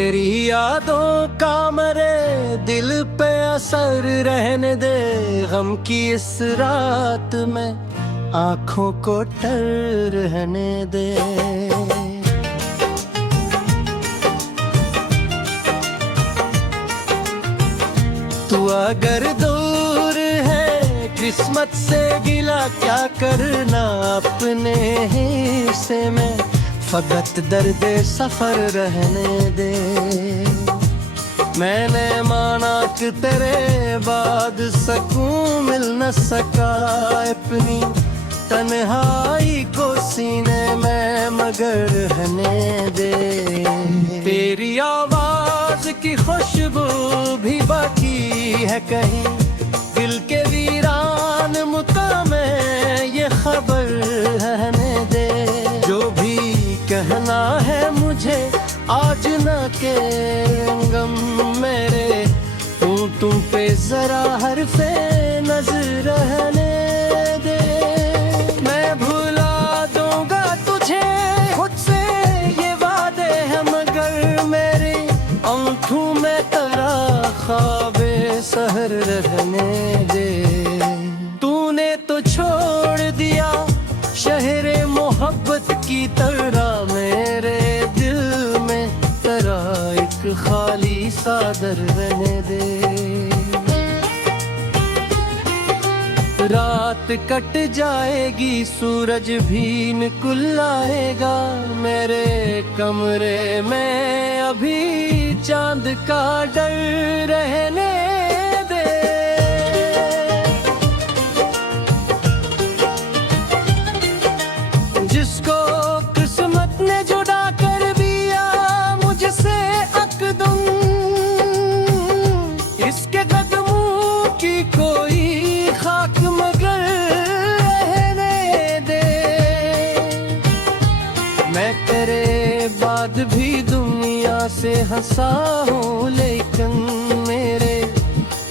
तेरी यादों का मरे दिल पे असर रहने दे, गम की इस रात में आंखों को टर रहने दे। तू अगर दूर है किस्मत से गिला क्या करना, अपने हिस्से में फकत दर्द सफर रहने दे। मैंने माना कि तेरे बाद सकून मिल न सका, अपनी तन्हाई को सीने में मगर रहने दे। तेरी आवाज की खुशबू भी बाकी है कहीं, दिल के वीरान मुकामे ये खबर रहने दे। जो भी कहना है मुझे आज न के गम मेरे, तुम पे जरा हरफे नजर रहने दे। मैं भुला दूंगा तुझे खुद से ये वादे हैं, मगर मेरे आंखों में तेरा ख्वाबे सहर रहने दे। तूने तो छोड़ दिया शहरे मोहब्बत की तरह, मेरे दिल में तेरा एक खाली सादर रहने दे। रात कट जाएगी सूरज भी निकल आएगा, मेरे कमरे में अभी चांद का डर रहने दे। जिसको किस्मत ने जुदा कर दिया मुझसे अकदम, इसके कदमों की कोई खाक मगर रहने दे। मैं तेरे बाद भी दुनिया से हंसा हूँ, लेकिन मेरे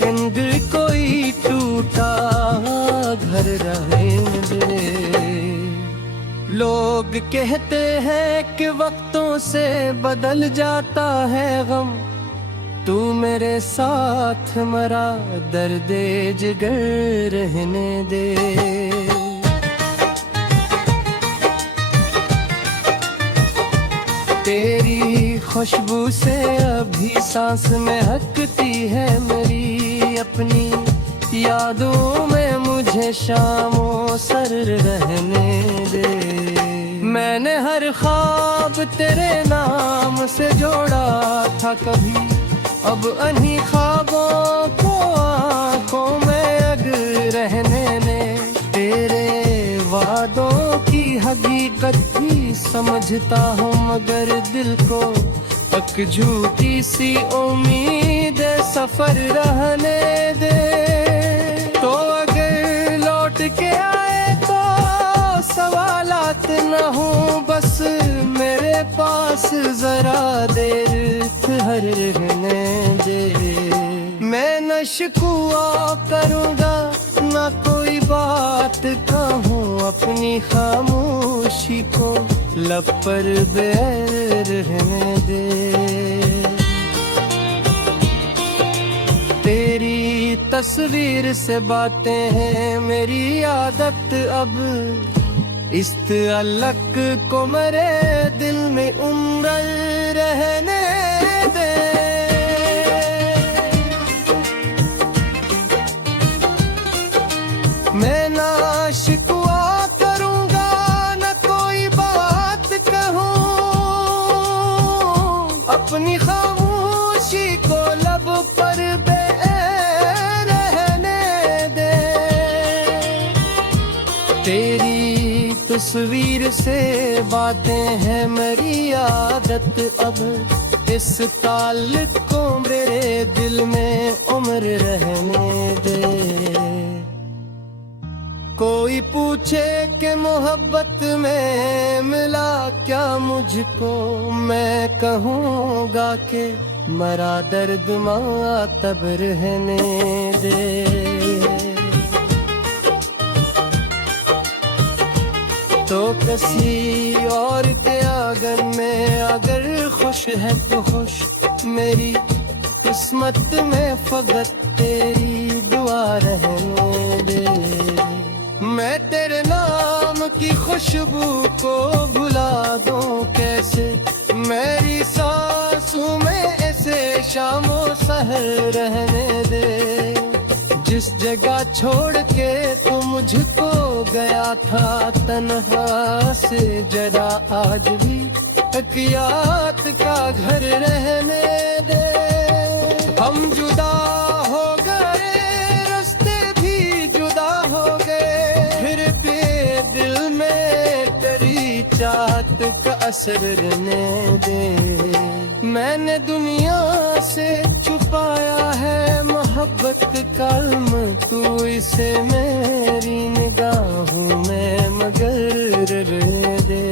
अंदर कोई टूटा घर रहने दे। लोग कहते हैं कि वक्तों से बदल जाता है गम, तू मेरे साथ मरा दर्द जिगर रहने दे। तेरी खुशबू से अभी सांस महकती है मेरी, अपनी यादों में मुझे शामों सर रहने दे। मैंने हर ख्वाब तेरे नाम से जोड़ा था कभी, अब अन्हीं ख्वाबों को आंखों में अग रहने दे। तेरे वादों की हकीकत भी समझता हूँ, मगर दिल को एक झूठी सी उम्मीद सफर रहने दे। तो अगर लौट के आए तो सवालात न हो, बस मेरे पास जरा देर ठहर रहने दे। मैं न शिकवा करूँगा न कोई बात कहूँ, अपनी खामोशी को लब पर बेर रहने दे। तेरी तस्वीर से बातें हैं मेरी आदत अब, इस तअल्लुक को मेरे दिल में उम्र रहने दे। मैं ना शिकवा करूँगा न कोई बात कहूँ, अपनी खामोशी को लब पर तेरी तस्वीर से बातें हैं मेरी आदत अब, इस ताल्लुक को मेरे दिल में उम्र रहने दे। कोई पूछे कि मोहब्बत में मिला क्या मुझको, मैं कहूँगा कि मरा दर्द मातब रहने दे। तो किसी और के आंगन में अगर खुश है तो खुश, मेरी किस्मत में फकत तेरी दुआ रहने दे। मैं तेरे नाम की खुशबू को भुला दूं कैसे, मेरी सांसों में ऐसे शामो सहर रहने दे। जिस जगह छोड़ के तू मुझको गया था तन्हा से, जरा आज भी हकियात का घर रहने दे। हम जुदा हो गए, रास्ते भी जुदा हो गए, फिर भी दिल में तेरी चाहत का असर रहने दे। मैंने दुनिया से छुपाया है मोहब्बत का इल्म, तू इसे मेरी निगाहों में मगर रह दे।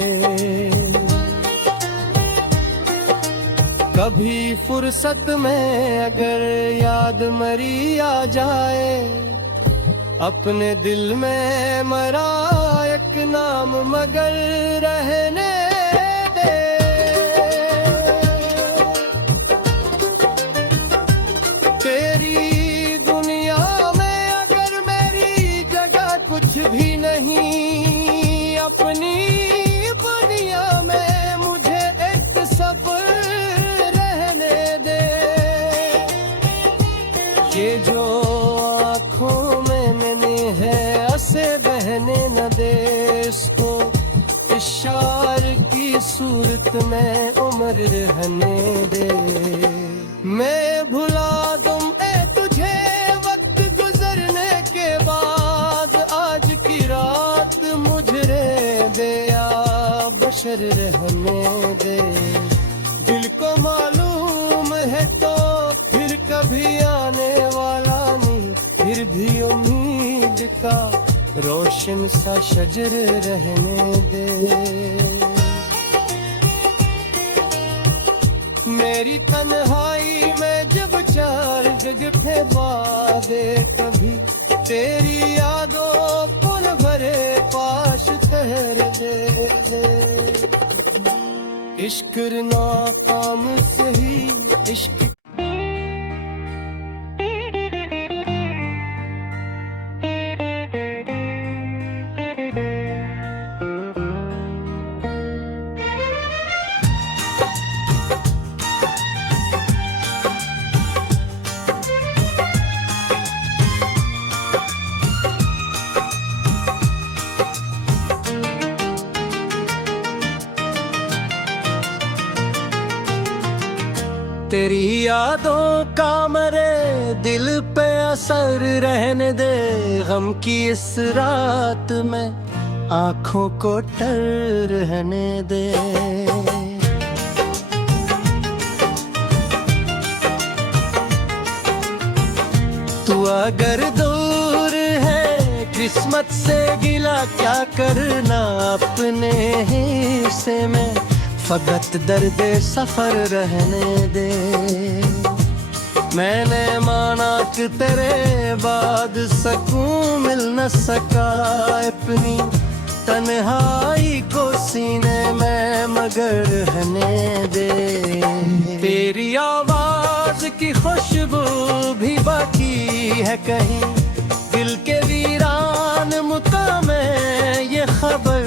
कभी फुर्सत में अगर याद मरी आ जाए, अपने दिल में मरा एक नाम मगर रहने दे। तेरी दुनिया में अगर मेरी जगह कुछ भी नहीं, अपनी दुनिया में मुझे एक सफर रहने दे। ये जो आँखों में मैंने है ऐसे बहने न दे, इसको इशार की सूरत में उम्र रहने दे। मैं भुला दूं तुझे वक्त गुजरने के बाद, आज की रात मुझे बेया बशर रहने दे। दिल को मालूम है तो फिर कभी आने वाला नहीं, फिर भी उम्मीद का रोशन सा शजर रहने दे। मेरी तन्हाई में जब चार जगह वादे, कभी तेरी यादों पुन भरे पाश ठहर दे। इश्क नाकाम सही इश्क तेरी यादों का मरे दिल पे असर रहने दे। गम की इस रात में आँखों को टर रहने दे। तू अगर दूर है किस्मत से गिला क्या करना, अपने हिस्से में फकत दर्द सफर रहने दे। मैंने माना कि तेरे बाद सकून मिल न सका, अपनी तन्हाई को सीने में मगर रहने दे। तेरी आवाज की खुशबू भी बाकी है कहीं, दिल के वीरान मुकामे ये खबर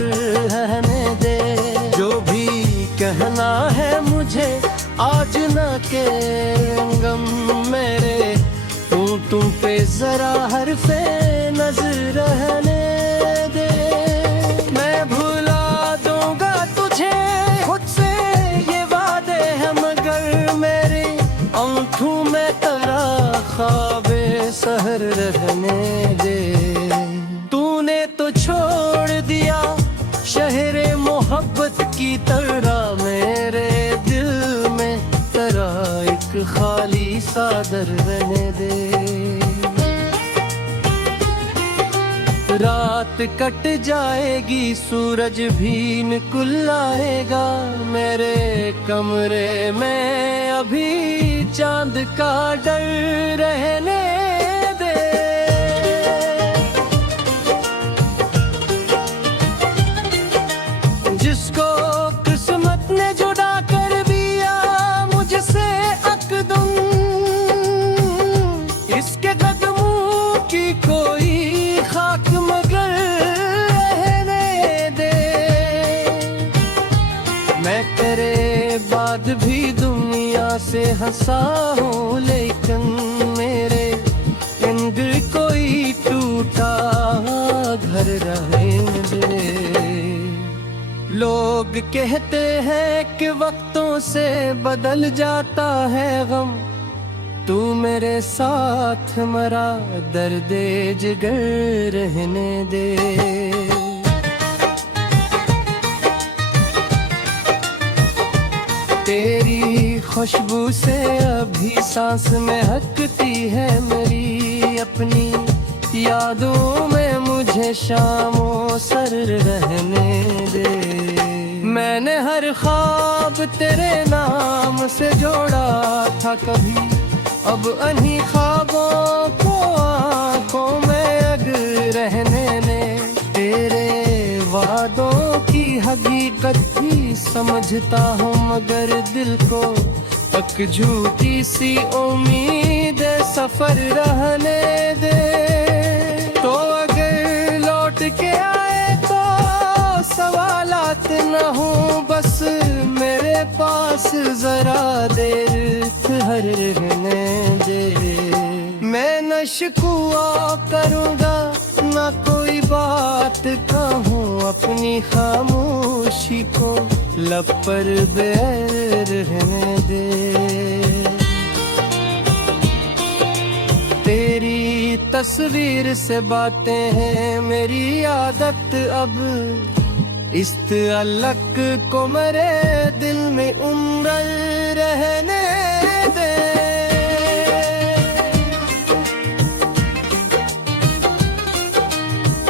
रहने दे। जो भी कहना है मुझे आज न के गम मेरे, तुम पे जरा हरफे नजर रहने दे। मैं भुला दूंगा तुझे खुद से ये वादे हैं, मगर मेरी आँखों में तेरा ख्वाबे सहर रहने दे। तूने तो छोड़ दिया शहरे मोहब्बत की तरह, मेरे दिल में तेरा एक खाली सादर रहने दे। रात कट जाएगी सूरज भी निकल आएगा, मेरे कमरे में अभी चांद का डर रहने दे। जिसको किस्मत ने जुदा कर दिया मुझसे यकदम इसके कदमों की कोई खाक मगर रहने दे। मैं तेरे बाद भी दुनिया से हंसा हूँ, लेकिन मेरे अंदर कोई टूटा घर रहने दे। लोग कहते हैं कि वक्तों से बदल जाता है गम, तू मेरे साथ मरा दर्द जिगर रहने दे। तेरी खुशबू से अभी सांस महकती है मेरी, अपनी यादों में मुझे शामों सर रहने दे। मैंने हर ख्वाब तेरे नाम से जोड़ा था कभी, अब अन्हीं ख्वाबों को आंखों में अग रहने ने। तेरे वादों की हकीकत भी समझता हूँ, मगर दिल को एक झूठी सी उम्मीद सफर रहने दे। तो अगर लौट के आए तो सवालात न हो, बस मेरे पास जरा देर ठहरने दे। मैं न शिकवा करूँगा न कोई बात कहूँ, अपनी खामोशी को लब पर बेर रहने दे। तेरी तस्वीर से बातें हैं मेरी आदत अब, इस तअल्लुक़ को मेरे दिल में उम्र रहने दे।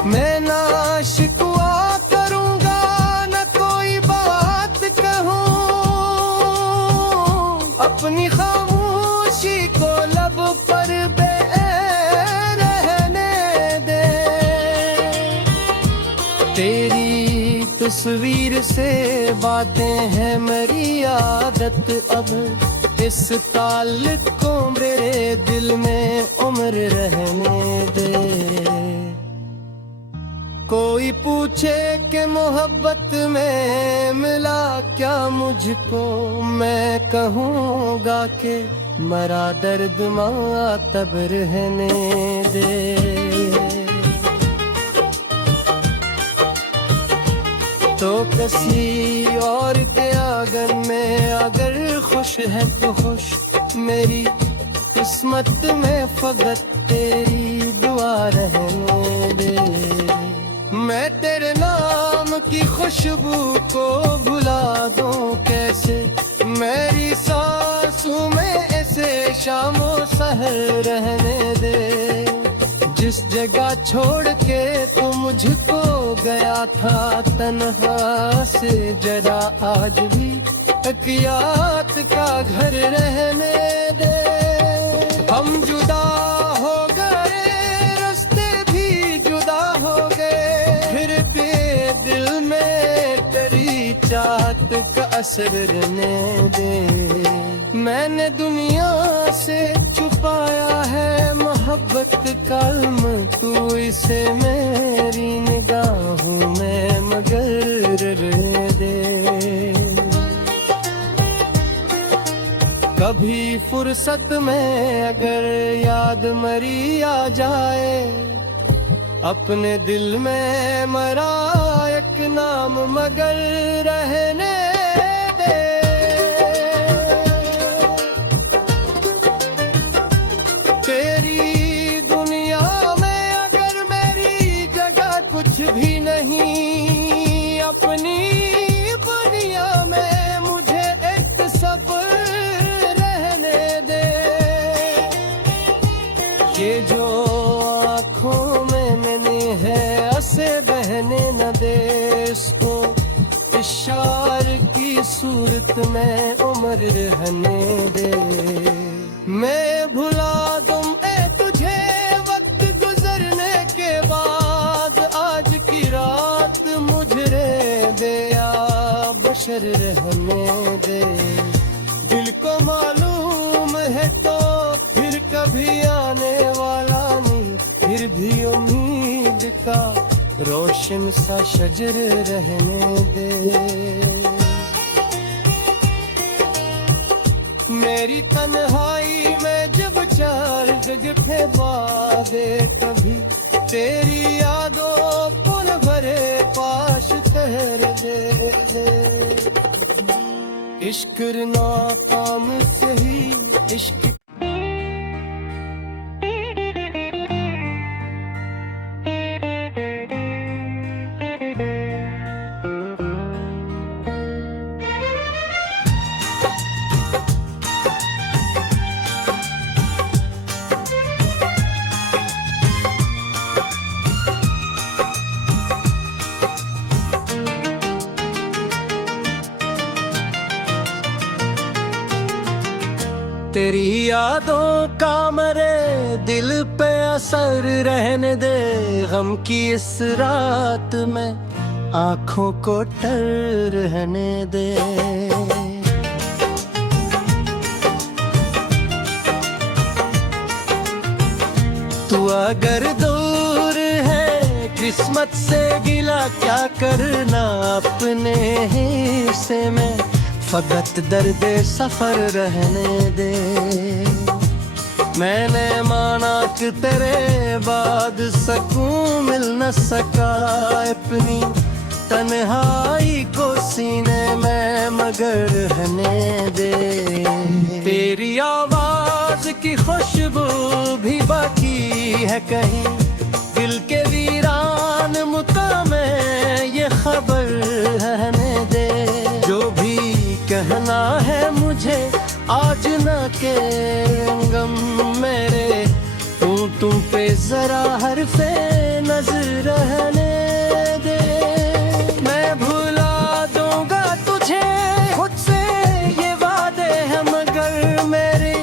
मैं ना शिकवा करूँगा न कोई बात कहूँ, अपनी खामोशी को लब पर रहने दे। तेरी तस्वीर से बातें हैं मेरी आदत अब, इस ताल्लुक़ को मेरे दिल में उम्र रहने दे। कोई पूछे कि मोहब्बत में मिला क्या मुझको, मैं कहूँगा कि मरा दर्द मातब रहने दे। तो किसी और के आंगन में अगर खुश है तो खुश, मेरी किस्मत में फकत तेरी दुआ रहने दे। मैं तेरे नाम की खुशबू को भुला दूं कैसे, मेरी सांसों में ऐसे शामों सहर रहने दे। जिस जगह छोड़ के तू मुझको गया था तन्हा से, जरा आज भी तकियात का घर रहने दे। हम जुदा हो गए, रास्ते भी जुदा हो गए, फिर भी दिल में तेरी चाहत का असर रहने दे। मैंने दुनिया से छुपाया है मोहब्बत का इल्म, तू इसे मेरी निगाहों में मगर रह दे। कभी फुर्सत में अगर याद मरी आ जाए, अपने दिल में मरा एक नाम मगर रहने दे। तेरी दुनिया में अगर मेरी जगह कुछ भी नहीं, अपनी दुनिया में मुझे एक सफर रहने दे। ये जो आँखों में मैंने है ऐसे बहने न दे, इसको इशार की सूरत में उम्र रहने दे। मैं भुला दूं तुझे वक्त गुजरने के बाद, आज की रात मुझे बेया बशर रहने दे। दिल को मालूम अभी आने वाला नहीं, फिर भी उम्मीद का रोशन सा शजर रहने दे। मेरी तन्हाई में जब चार जगह वादे, कभी तेरी यादों पुन भरे पाश ठहर दे। इश्क नाकाम सही इश्क तेरी यादों का मरे दिल पे असर रहने दे। गम की इस रात में आँखों को टर रहने दे। तू अगर दूर है किस्मत से गिला क्या करना, अपने हिस्से में फकत दर्द सफर रहने दे। मैंने माना कि तेरे बाद सकून मिल न सका, अपनी तन्हाई को सीने में मगर रहने दे। तेरी आवाज की खुशबू भी बाकी है कहीं, दिल के वीरान मुकामे ये खबर रहने दे। जो भी कहना है मुझे आज न के गम मेरे, तुम पे जरा हरफे नजर रहने दे। मैं भुला दूंगा तुझे खुद से ये वादे हैं, मगर मेरे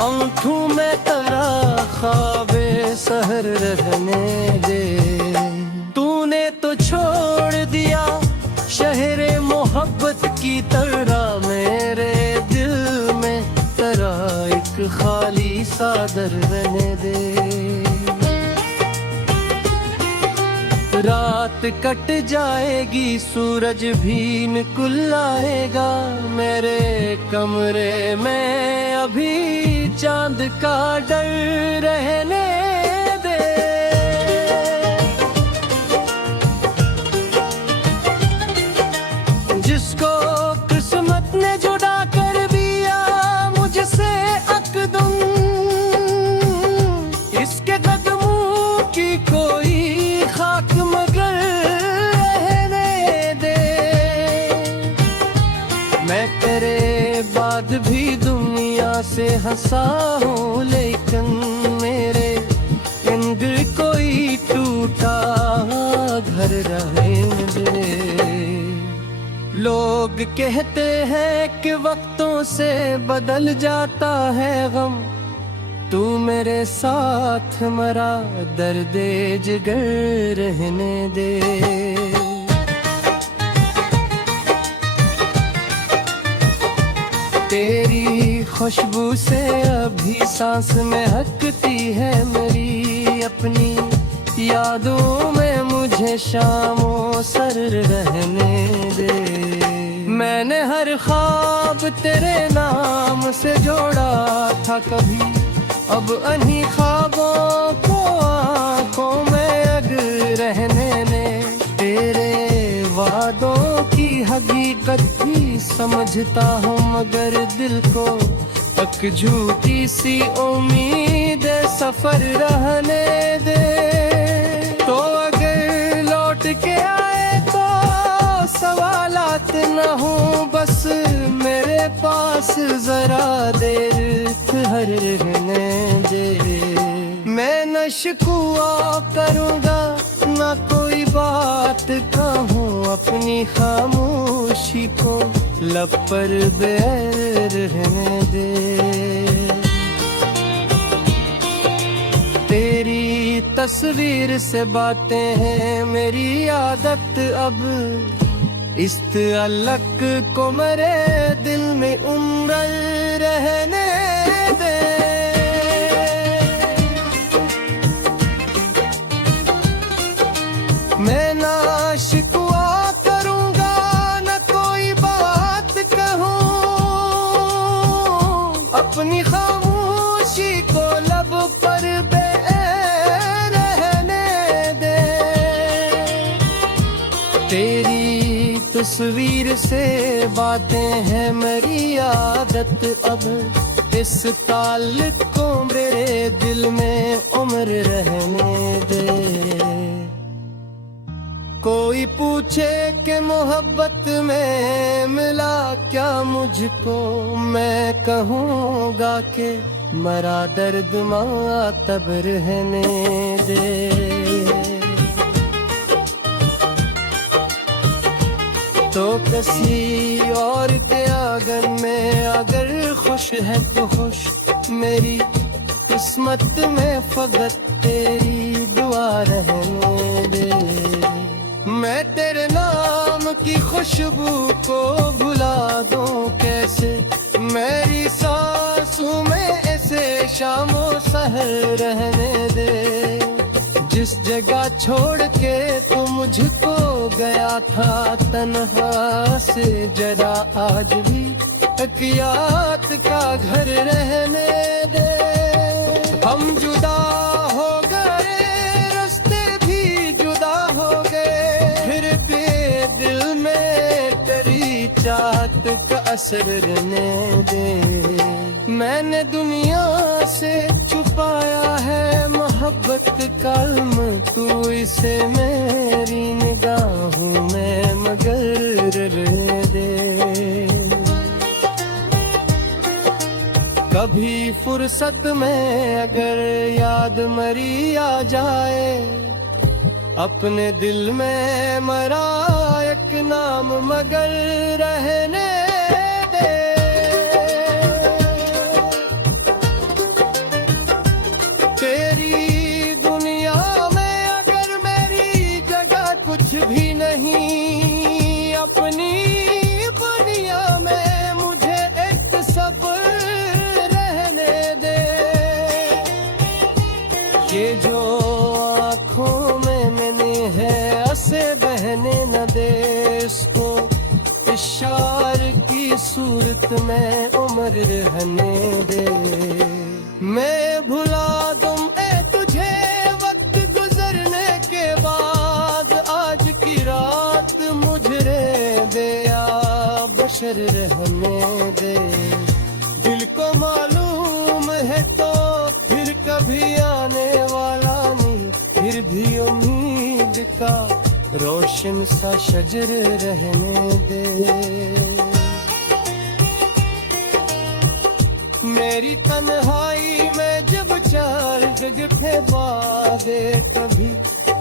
आँखों में तेरा ख्वाबे सहर रहने दे। तूने तो छोड़ दिया शहरे मोहब्बत की तरह, मेरे दिल में तेरा एक खाली सादर रहने दे। रात कट जाएगी सूरज भी निकल आएगा, मेरे कमरे में अभी चांद का डर रहने दे। जिसको किस्मत ने जुदा कर दिया मुझसे अकदम, इसके कदमों की कोई खाक मगर रहने दे। मैं तेरे बाद भी दुनिया से हंसा हूँ, लेकिन मेरे अंदर कोई टूटा घर रहने दे। लोग कहते हैं कि वक्तों से बदल जाता है गम, तू मेरे साथ मरा दर्द जिगर रहने दे। तेरी खुशबू से अभी सांस महकती है मेरी, अपनी यादों में मुझे शामों सर रहने दे। मैंने हर ख्वाब तेरे नाम से जोड़ा था कभी, अब अन्हीं ख्वाबों को आँखों में अग रहने ने। तेरे वादों की हकीकत भी समझता हूँ, मगर दिल को एक झूठी सी उम्मीद सफर रहने दे। तो अगर लौट के आए तो सवालात न हो, बस मेरे पास जरा देर ठहर रहने दे। मैं न शिकवा करूँगा न कोई बात कहूँ, अपनी खामोशी को लब पर बेर रहने दे। तेरी तस्वीर से बातें हैं मेरी आदत अब, इस तअल्लुक़ को मेरे दिल में उम्र रहने दे। तस्वीर से बातें हैं मेरी आदत अब, इस ताल्लुक को मेरे दिल में उम्र रहने दे। कोई पूछे कि मोहब्बत में मिला क्या मुझको, मैं कहूँगा कि मरा दर्द मातब रहने दे। तो किसी और के आंगन में अगर खुश है तो खुश, मेरी किस्मत में फकत तेरी दुआ रहने दे। मैं तेरे नाम की खुशबू को भुला दूं कैसे, मेरी सांसों में ऐसे शामो सहर रहने दे। जिस जगह छोड़ के तू मुझको गया था तन्हा से, जरा आज भी तकियात का घर रहने दे। हम जुदा हो गए, रास्ते भी जुदा हो गए, फिर भी दिल में तेरी चाहत का असर रहने दे। मैंने दुनिया से छुपाया है मोहब्बत का इल्म, तू इसे मेरी निगाहों में मगर रह दे। कभी फुर्सत में अगर याद मरी आ जाए, अपने दिल में मरा एक नाम मगर रहने दे। तेरी दुनिया में अगर मेरी जगह कुछ भी नहीं, अपनी दुनिया में मुझे एक सफर रहने दे। ये जो आँखों में मैंने है ऐसे बहने न दे, इसको इशार की सूरत में उम्र रहने दे। मैं भुला दूं तुझे वक्त गुजरने के बाद, आज की रात मुझे बेया बशर रहने दे। दिल को मालूम है तो फिर कभी आने वाला नहीं, फिर भी उम्मीद का रोशन सा शजर रहने दे। मेरी तन्हाई में जब चार जगह वादे, कभी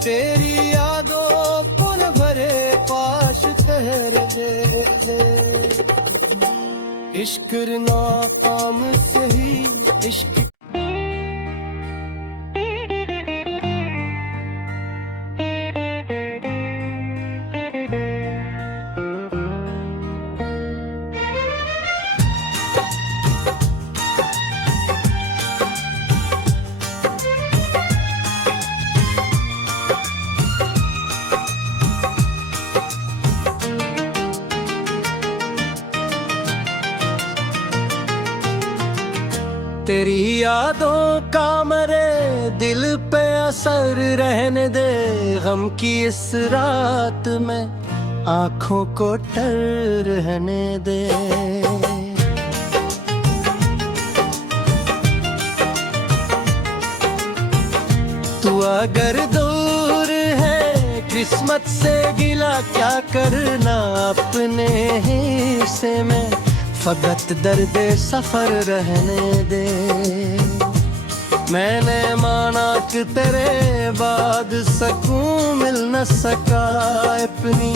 तेरी यादों को न भरे पाश ठहर दे। इश्क नाकाम सही इश्क तेरी यादों का मरे दिल पे असर रहने दे। गम की इस रात में आँखों को टर रहने दे। तू अगर दूर है किस्मत से गिला क्या करना, अपने हिस्से में फकत दर्द सफर रहने दे। मैंने माना कि तेरे बाद सकून मिल न सका, अपनी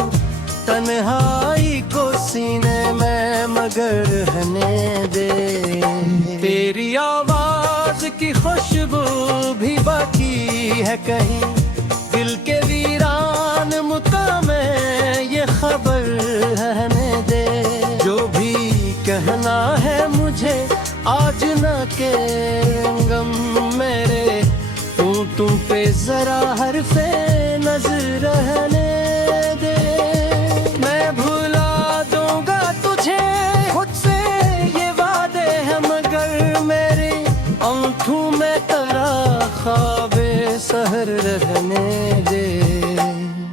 तन्हाई को सीने में मगर रहने दे। तेरी आवाज की खुशबू भी बाकी है कहीं, दिल के वीरान मुकामे ये खबर रहने दे। जो भी कहना है मुझे आज न के गम मेरे, तुम पे जरा हरफे नजर रहने दे। मैं भुला दूंगा तुझे खुद से ये वादे हैं, मगर मेरी आँखों में तेरा ख्वाबे सहर रहने दे।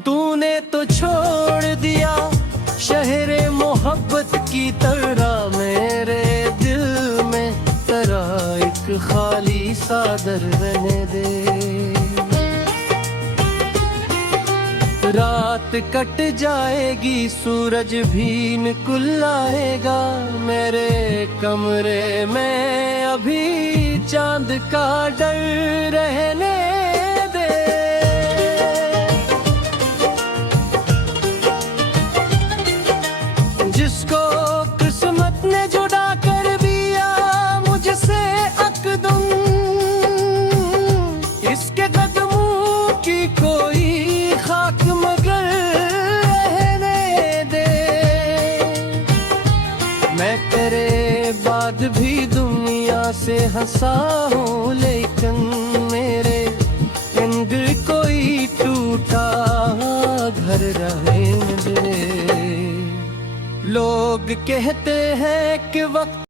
तूने तो छोड़ दिया खाली सादर रहने दे। रात कट जाएगी सूरज भी निकल आएगा, मेरे कमरे में अभी चांद का डर रहने दे। जिसको किस्मत ने जुदा कर दिया मुझसे अकदम, इसके कदमों की कोई खाक मगर रहने दे। मैं तेरे बाद भी दुनिया से हंसा हूँ, लेकिन मेरे अंदर कोई टूटा घर रहने दे। लोग कहते हैं कि वक्त